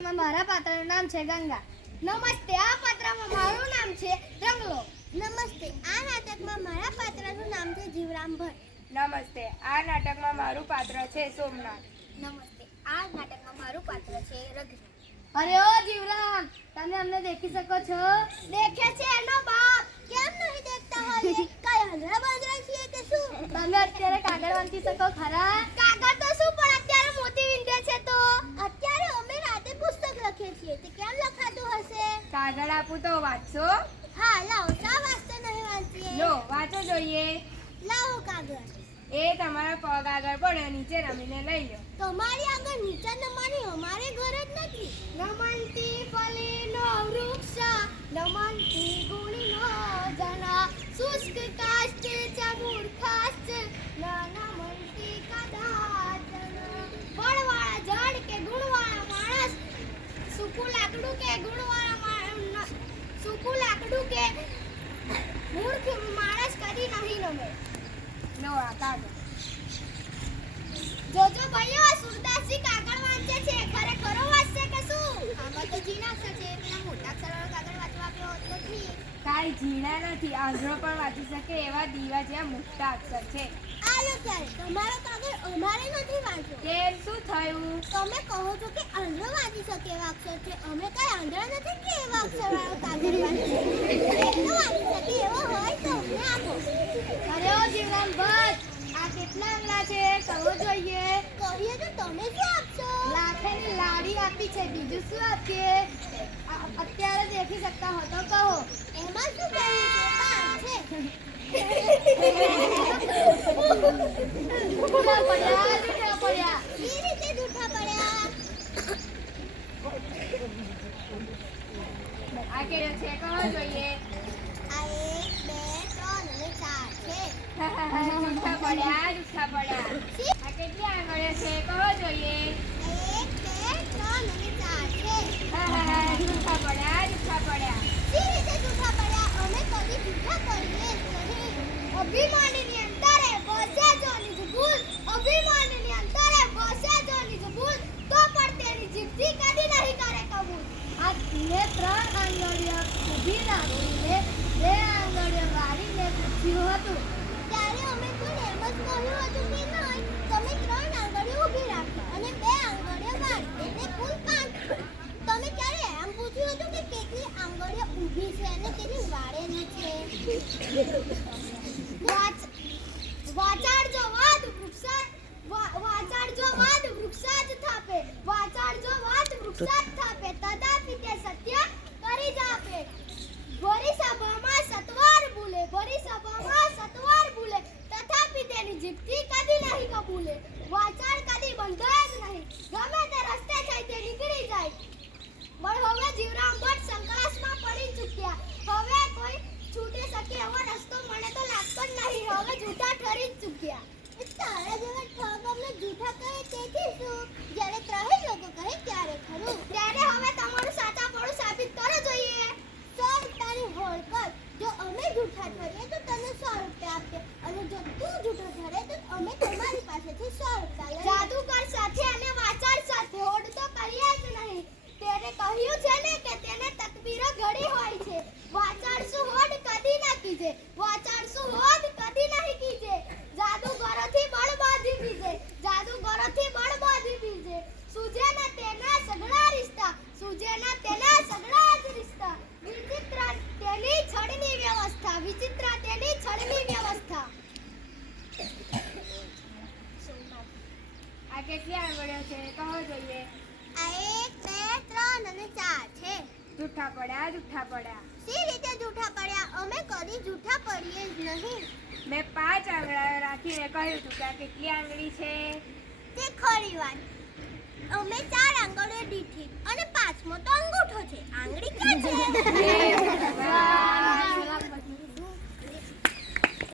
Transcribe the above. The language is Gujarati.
મારા પાત્રનું નામ છે ગંગા. નમસ્તે, આ પાત્રમાં મારું નામ છે રંગલો. નમસ્તે, આ નાટકમાં મારા પાત્રનું નામ છે જીવરામ ભટ્ટ. નમસ્તે, આ નાટકમાં મારું પાત્ર છે સોમનાથ. નમસ્તે, આ નાટકમાં મારું પાત્ર છે રઘુ. અરે ઓ જીવરામ, તમે અમને દેખી શકો છો? દેખે છે એનો બાપ. કેમ નહીં દેખતા હોય? કઈ હંધરા બાંધરા છીએ કે શું? તમે અત્યારે કાગળ વાંચી શકો ખરા? કાગળ તો શું, પણ અત્યારે મોતી વીંધે છે તો. અત્યારે અમે રાતે પુસ્તક લખીએ છીએ, તે કેમ લખાતું હશે? કાગળ આપું તો વાંચશો? હા, લાવો. શા વાસ્તે નહીં વાંચીએ? લો વાંચો જોઈએ. લાવો કાગળ. એ તમારા પગ આગળ પડે નીચે રમીને લઈ લો. તમારી આગળ નીચે નમવાની અમારે ઘર જ નથી. નમંતી ફલીનો વૃક્ષ, નમંતી ગુણીનો જના, શુષ્ક કાષ્ઠ ચ મૂર્ખાશ્ચ, ન નમંતી કદાચન. ફળવાળા ઝાડ કે ગુણવાળા માણસ, સૂકું લાકડું કે ગુણવાળા માણસ, સૂકું લાકડું કે મૂર્ખ માણસ કદી નહીં નમે. લો આ કાગળ. જોજો ભાઈઓ, સુરદાસજી કાગળ વાંચે છે. ખરેખર વાંચશે કે શું? આમાં તો જીણાક્ષર છે, પેલા મોટા અક્ષરવાળો કાગળ વાંચવા આપ્યો હોત નથી. કાંઈ ઝીણા નથી, આંધળો પણ વાંચી શકે એવા દીવા જેવા મોટા અક્ષર છે. આલો ત્યારે તમારો કાગળ અમારે નથી વાંચ્યો. કેમ, શું થયું? તમે કહો છો કે આંધળો વાંચી શકે એવા અક્ષર છે. અમે કઈ આંધળા નથી કે એવા અક્ષરવાળો કાગળ વાંચીએ. એટલો વાંચી શકે એવો હોય તો અમને આપો. અરે ઓ જીવરામ ભટ્ટ, આ કેટલા આંગળા છે કહો જોઈએ? કહીએ તો તમે શું આપશો? લાખેની લાડી આપી છે, બીજું શું આપીએ? અત્યારે દેખી શકતા હો તો કહો. એમાં શું કહ્યું છે? પાંચ છે. જૂઠા પડ્યા, જૂઠા પડ્યા. એ રીતે જૂઠા પડ્યા. આ કેળો છે કહો જોઈએ. આ 1, 2, 3 અને 4 છે. જૂઠા પડ્યા, જૂઠા પડ્યા. આ કેટલી આંગળીઓ છે કહો જોઈએ. 1, 2, 3 અને 4 છે. જૂઠા પડ્યા, જૂઠા પડ્યા. એ રીતે જૂઠા પડ્યા. અમે કદી જૂઠા પડીએ જ નહીં. અભિમાનની અંતરે વસે જો નિજ ભૂલ, અભિમાનની અંતરે વસે જો નિજ ભૂલ, તો પણ તેની જીભથી કદી નહીં કરે કબૂલ. આ ને 3 આંગળીઓ ઊભી રાખીને 2 આંગળીઓ વાળીને પૂછ્યું હતું. ત્યારે અમે પણ એમ જ કહ્યું હતું કે નહીં, તમે 3 આંગળીઓ ઊભી રાખો અને 2 આંગળીઓ વાળી, એટલે કુલ 5. તમે ક્યારે એમ પૂછ્યું હતું કે કેટલી આંગળીઓ ઊભી છે અને કેટલી વાળેલી છે? વાચાડજો વાદ વૃક્ષા, વાચાડજો વાદ વૃક્ષા જ થાપે, વાચાડજો વાદ વૃક્ષા જ થાપે, તદાપી તે સત્ય કરી જાપે. ભરી સભામાં સત્વાર બોલે, ભરી સભામાં સત્વાર બોલે, તથાપી તેની જીભથી કદી નહીં કબૂલે. વાચાડ કદી બંધાય જ નહીં, ગમે તે રસ્તે જાય તે નીકળી જાય. પણ હવે જીવરામ ભટ્ટ સંકળાશમાં પડી ચૂક્યા. હવે કોઈ છૂટી શકે એવો રસ્તો મને તો લાગતો જ નહીં. હવે જૂઠા ઠરી જ ચૂક્યા. તારા જેવા ઠગ અમને જૂઠા કહે તેથી શું? જ્યારે 3 લોકો કહે ત્યારે ખરું. ત્યારે હવે તમારું સાચાપણું સાબિત કરો જોઈએ. 100 રૂપિયાની હોળકર. જો અમે જૂઠા ઠરીએ તો તને 100 રૂપિયા આપીએ અને જો તું જૂઠો ઠરે તો અમે તમારી પાસેથી 100 રૂપિયા લઈએ. જાદુગર સાથે અને વાચાળ સાથે હોડ તો કરીએ જ નહીં. તેને કહ્યું છે ને કે તેને તકબીરો ઘડી હોય છે. વાચાળશું હોડ કદી ના કીજે, વાચાળશું હોડ કદી નહીં કીજે. જાદુગરોથી બળ બાંધી બીજે, જાદુગરોથી બળ બાંધી બીજે. સૂજે ના તેના સગળા રિશ્તા, સૂજે ના તેના સગળા જ રિશ્તા. વિચિત્ર તેની છળની વ્યવસ્થા, વિચિત્ર તેની છળની વ્યવસ્થા. આ કેટલી આંગળીઓ છે કહો જોઈએ. આ 1, 2, 3 અને 4 છે. જૂઠા પડ્યા, જૂઠા પડ્યા. સી રીતે જૂઠા પડ્યા? અમે કદી જૂઠા પડીએ જ નહીં. મેં 5 આંગળીઓ રાખીને કહ્યું હતું કે આ કેટલી આંગળી છે. તે ખરી વાત.